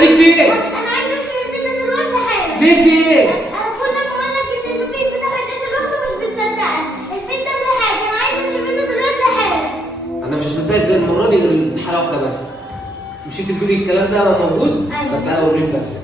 مالك في ايه؟ انا عايزه امشي من البيت ده دلوقتي حالا. ليه في ايه؟ انا كل ما اقول لك ان الباب بيتفتح ويتقفل لوحده مش بتصدقني. البيت ده فيه حاجه، انا عايزه امشي منه دلوقتي حالا. انا مش هصدقك غير المره دي غير حاله واحده بس. مش انت بتقولي الكلام ده موجود؟ أيوة. طب تعالى اوريك نفسك.